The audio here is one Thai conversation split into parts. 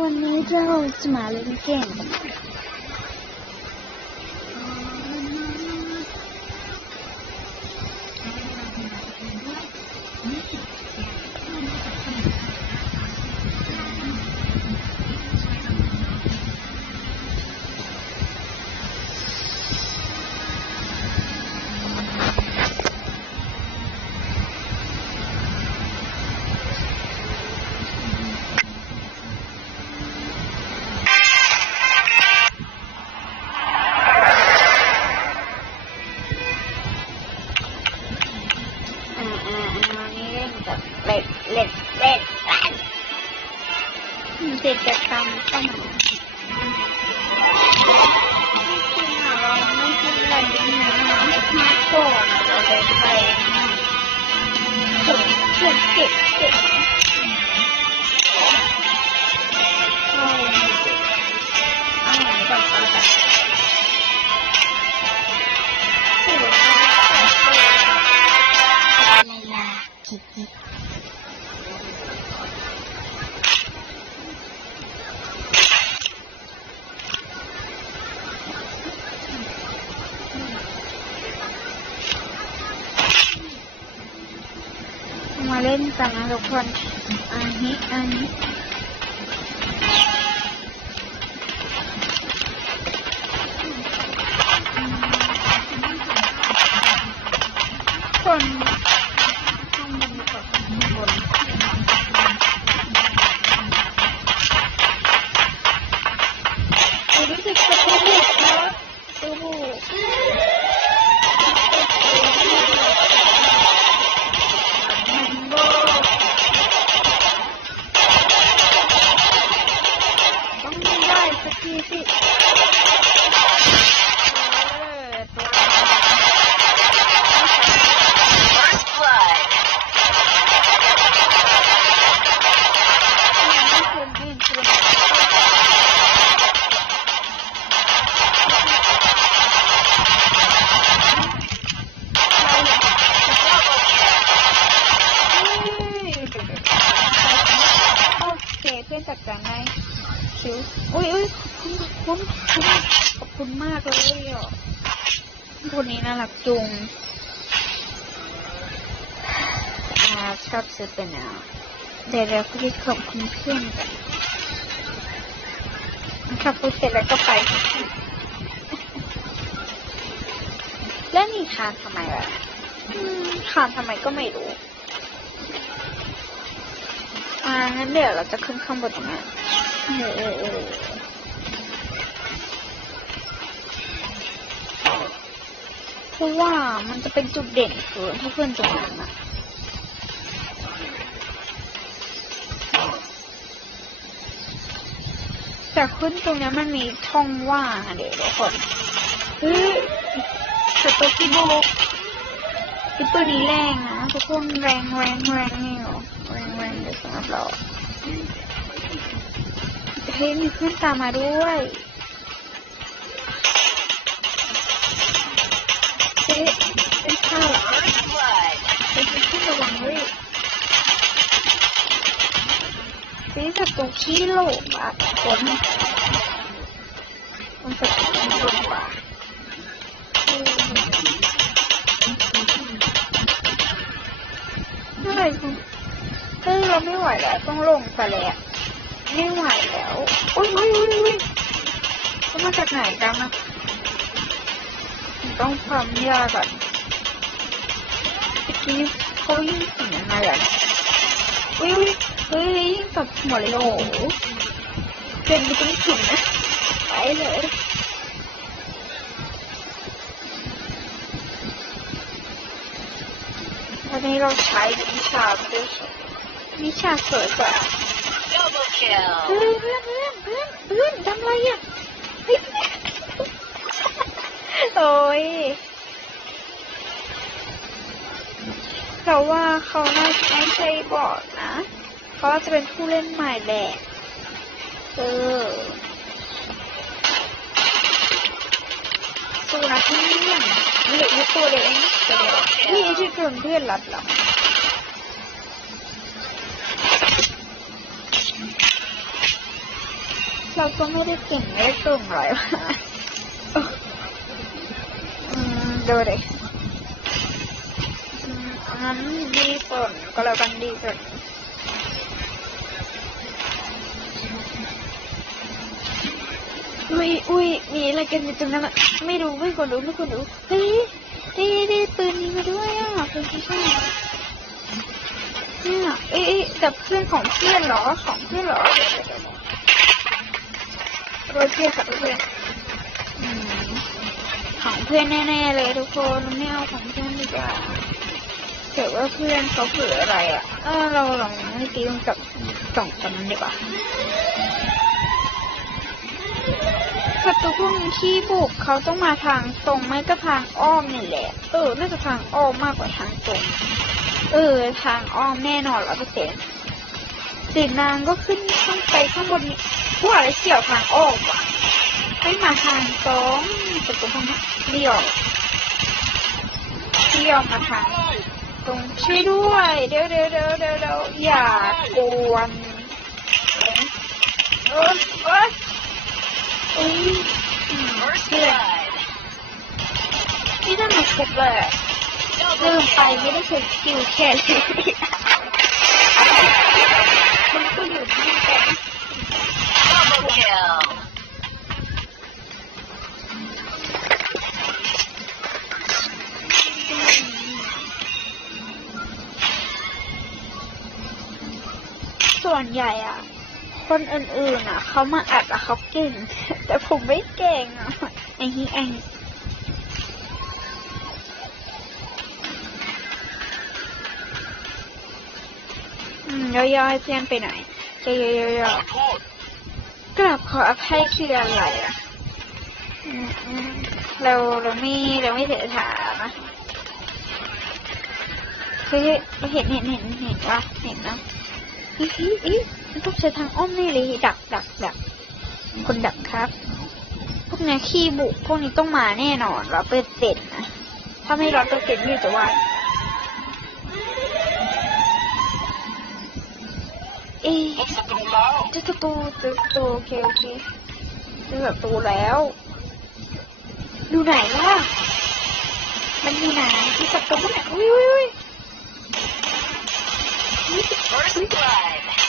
วันนี้เร ล่นกันะทุกคนอันนี้อันนี้ ขอบคุณมากเลยอะคนนี้น่ารักจุงอาชอบซื้อเป็นอะเดี๋ยวเราคุยขอบคุณเพื่อนกันขับพูดเสร็จแล้วก็ไป แล้วนี่คานทำไมวะอืมคานทำไมก็ไม่รู้ อ่างั้นเดี๋ยวเราจะขึ้นข้างบนตรงนี้เออเออ เพราะว่ามันจะเป็นจุดเด่นคือถ้าเพื่อนตรงนั้นอะแต่ขึ้นตรงนี้มันมีช่องว่างเดี๋ยวทุกคนเฮ้ยสโตกิโบคือตัวนี้แรงนะทุกคนแรงแรงแรงนี่หรอแรงแรงเลยสำหรับเราเฮ้ยมีเพื่อนตามมาด้วย นี่ศัตรูขี้โลกอะคนมันศัตรูขี้โลกอะเมื่คุณเฮ้ยเราไม่ไหวแล้วต้องลงไปแล้วไม่ไหวแล้วโอ้ยโอ้ยโอ้ยโอ้ยเขามาจากไหนกันนะต้องความยากก่อนเมื่อกี้เขายิ่งเสียงอะไรอะ อุ้ยเฮ้ยกับหัวเลยโอ้เป็นไปต้องถึงนะไปเลยตอนนี้เราใช้วิชาไปด้วยวิชาสวยกว่า Double เพื่อนเพื่อนเพื่อนเพื่อนเพื่อนทำไรอะโอ้ย เราว่าเขาน่าจะไม่ใช่บอดนะ เขาจะเป็นผู้เล่นใหม่แหละเออสู้นะเพื่อนเหลืออยู่ตัวเดียวเองนี่ที่เพื่อนเพื่อนรับเราเขาก็ไม่ได้เก่งไม่ได้สูงหรอยว่ะอืมดูดิอืม งั้นดีฝนก็แล้วกันดีฝนอุ้ยอุ้ยมีอะไรกันอยู่ตรงนั้นอะไม่รู้ไม่คนรู้ไม่คนรู้เฮ้ยได้ได้ปืนนี้มาด้วยอะปืนที่ชอบเนี่ยเอ๊ะเอ๊ะแต่เพื่อนของเพื่อนเหรอของเพื่อนเหรอเดี๋ยเรยเพื่อนกับเพื่อนอืมของเพื่อนแน่ๆเลยทุกคนไม่เอาของเพื่อนดีกว่า เกิดว่าเพื่อนเขาเผื่ออะไรอะเออเราลองให้ตีมันกับกล่องตอนนั้นดีกว่าศัตรูพวกนี้ที่บุกเขาต้องมาทางตรงไม่ก็ทางอ้อมนี่แหละ เออ น่าจะทางอ้อมมากกว่าทางตรง เออ ทางอ้อมแน่นอนร้อยเปอร์เซ็นต์สีนางก็ขึ้นข้างไปข้างบนนี้ผู้อะไรเกี่ยวทางอ้อมวะไม่มาทางตรงประตูห้องเลี้ยวเลี้ยวมาทาง ตรงช่วยด้วย เดี๋ยวเดี๋ยวเดี๋ยวเดี๋ยวเดี๋ยวอย่ากวนเออเอออุ้ยอืม First เพื่อน blood. นี่ถ้ามันคเลยลืมไปไม่ได้เช็คคิวแค่นี้มันก็อยู่ที่ คนอื่นๆอะเขามาอัดอะเขาเก่ง แต่ผมไม่เก่งอะไอ้นี่ไอ้อืมย่อยๆให้เพื่อนไปหน่อยจะย่อๆกราบขออภัยคืออะไรอะเราเราไม่เราไม่เสียถานะเฮ้ยเราเห็นเห็นเห็นเห็นว่าเห็นนะอีอีอี มันต้องใช้ทางอ้อมนี่เลยดักดักดักคนดักครับ พวกนี้ขี้บุกพวกนี้ต้องมาแน่นอนร้อยเปอร์เซ็นต์นะถ้าไม่ร้อยเปอร์เซ็นต์ไม่จะว่า เอ๊ะพบศัตรูแล้วเจอประตูเจอประตูโอเคโอเคเจอประตูแล้ว ดูไหนล่ะมันอยู่ไหนที่ประตูไหนอุ้ยอุ้ยอุ้ย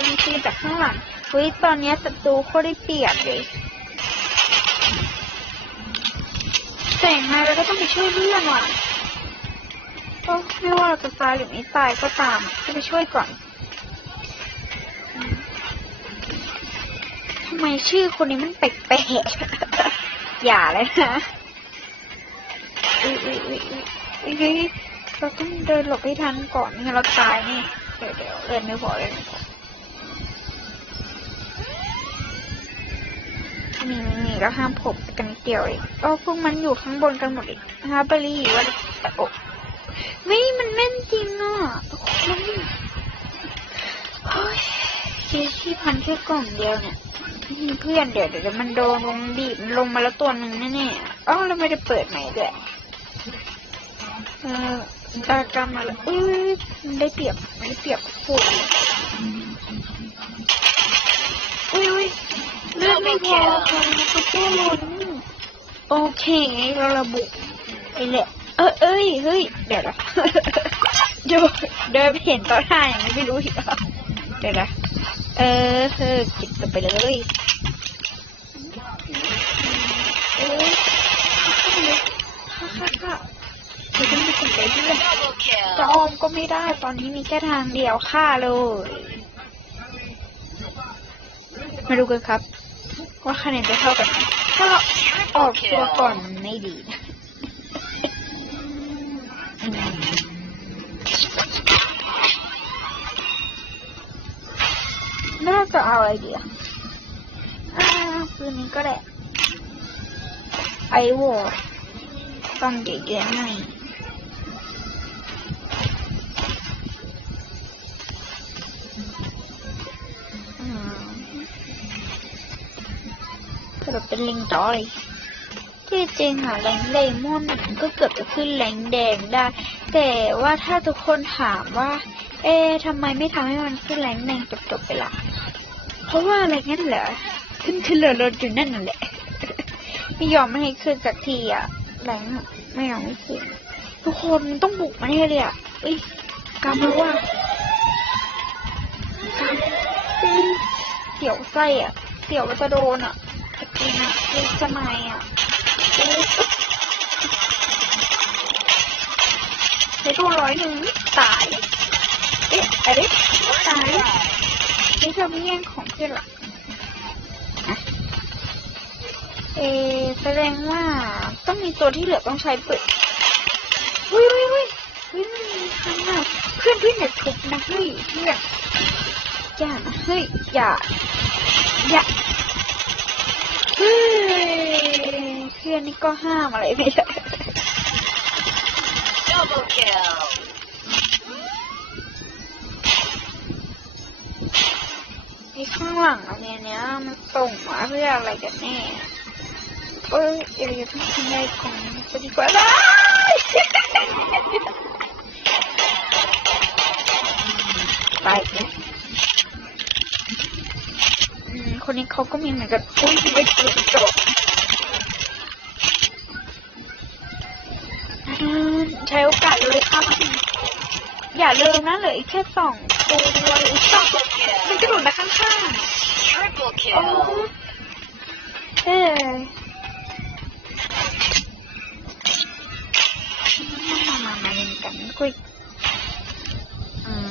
มตีจากข้างหลังเฮ้ยตอนนี้ศัตรูโคตรเปียบเลยแต่ยังไงเราก็ต้องไปช่วยเพื่อนว่ะก็ไม่ว่าเราจะตายหรือไม่ตายก็ตามก็ไปช่วยก่อนทำไมชื่อคนนี้มันแปลกๆอย่าเลยนะอุ้ยอุ้ยอุ้ยอุ้ยอุ้ยเราต้องเดินหลบให้ทันก่อนไม่งั้นเราตายนี่เดี๋ยวเดี๋ยวเดินไม่พอเลย ไม่พอมีมีก็ห้ามพบกันเดียวเองเอ๋อพวกมันอยู่ข้างบนกันหมดอีกฮาบรีว่าโอ้ไม่มันแม่นจริงอะมันเฮ้ยชีที่พันแค่กล่องเดียวเนี่ยมีเพื่อนเดี๋ยวเดี๋ยวมันโดนลงบีบลงมาแล้วตัวหนึ่งแน่ๆอ๋อเราไม่ได้เปิดไหนด้วยเออตากรรมมาแล้วเอ้ยมันได้เปรียบมันได้เปรียบพูดอุ้ยอุ้ย ลือดไม่พอค่ะมันก็แก้นโอเคเราระบุไอ้แหละเออเอ้ยเฮ้ยเดี๋ยวนะเดี๋ยวเดินไปเห็นตอนท่าอย่างนี้ไม่รู้อีกเหรอเดี๋ยวนะเออเออจิตไปเลยเออค่ะค่ะค่ะเดี๋ยวต้องไปสนใจเพื่อน Double จะออมก็ไม่ได้ตอนนี้มีแค่ทางเดียวฆ่าเลยมาดูกันครับ ว่าคะแนนจะเท่ากันถ้าเราออกตัวก่อนมันไม่ดีน่าจะเอาอะไรดีอะอ่าปืนนี้ก็ได้ไอโวฟังเยอะๆหน่อย สรุปเป็นลิงจอยที่จริงหาแรงเลมอนก็เกือบจะขึ้นแรงแดงได้ แต่ว่าถ้าทุกคนถามว่า เอ๊ทำไมไม่ทำให้มันขึ้นแรงแรงจบๆไปล่ะ เพราะว่าอะไรงั้นเหรอขึ้นขึ้นเรือรถอยู่นั่นนั่นแหละไม่ยอมไม่ให้ขึ้นสักทีอะแรงไม่ยอมไม่ขึ้นทุกคนต้องบุกมาให้เลยอะเอ้ยกำรู้ว่าเสียวไส้อะเสียวจะโดนอะ จริงอะจริงจะไม่อะอุ๊ยไปโดนร้อยหนึ่งตาย เอ๊ะอะไรตายนี่เธอไม่แย่งของเพื่อนเหรออะเอะแสดงว่าต้องมีตัวที่เหลือต้องใช้ปืนเฮ้ยเฮ้ยเฮ้ยเฮ้ยมันมีคำอะเพื่อนเพื่อนอย่าทุบนะเฮ้ยเพื่อนอย่านะเฮ้ยอย่าอย่าเฮ้ยเพื่อนนี่ก็ห้ามอะไรไม่ได้ Double kill. ไอ้ข้างหลังอันเนี้ยเนี้ยมันส่งมาเพื่ออะไรกันแน่เอ้ยเดี๋ยวอย่าเพิ่งทำอะไรก่อนจะดีกว่าได้ไปเนี่ยอืมคนนี้เขาก็มีเหมือนกันอุ้ยไม่ถูกจบ อย่าเลืมนะเหลืออีกแค่สองตัวอีกสองมันกระโดดมาข้างๆโอ้เอ้ยมามามาเล่นกันคุยอืม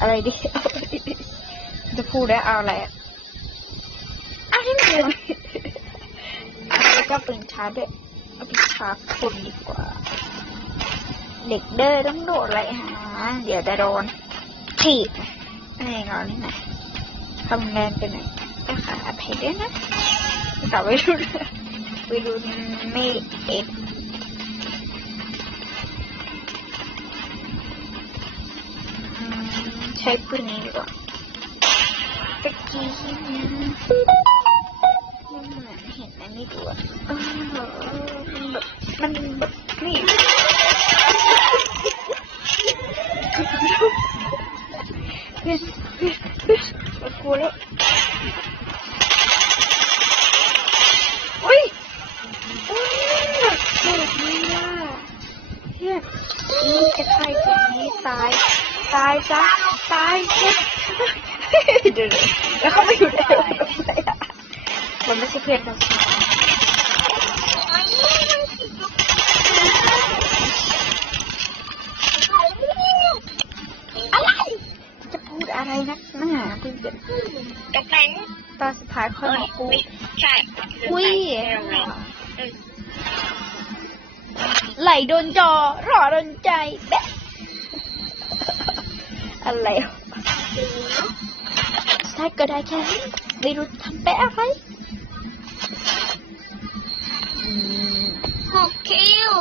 อะไรดิจะพูดได้เอาอะไรอะอ้าวที่มันเลยแล้วก็ปืนชาร์จด้วยเอาไปชาร์จคนดีกว่า เด็กเด้อต้องโดดอะไร หาเดี๋ยวจะโดนถีบนี่นอนนี่นะทำแรงไปหน่อยก็ขออภัยด้วยนะแต่วัยรุ่นวัยรุ่นไม่เอ็ดอืมใช้ปืนนี้ดีกว่าตะกี้มันเหมือนเห็นอันนี้ด้วยเออมันแบบมันแบบนี่ ตายจ้ะตายเนี่ยเดี๋ยวๆแล้วเขาไม่อยู่ได้ไหนอะมันไม่ใช่เพื่อนเราอะไรจะพูดอะไรนักหนาเพื่อนตกไหนตอนสุดท้ายค่อยมาพูดใช่อุ้ยไหลโดนจอรอโดนใจแบะ อะไรถ้าก็ได้แค่ไม่รู้ทำแปะอะไรอืมหกคิว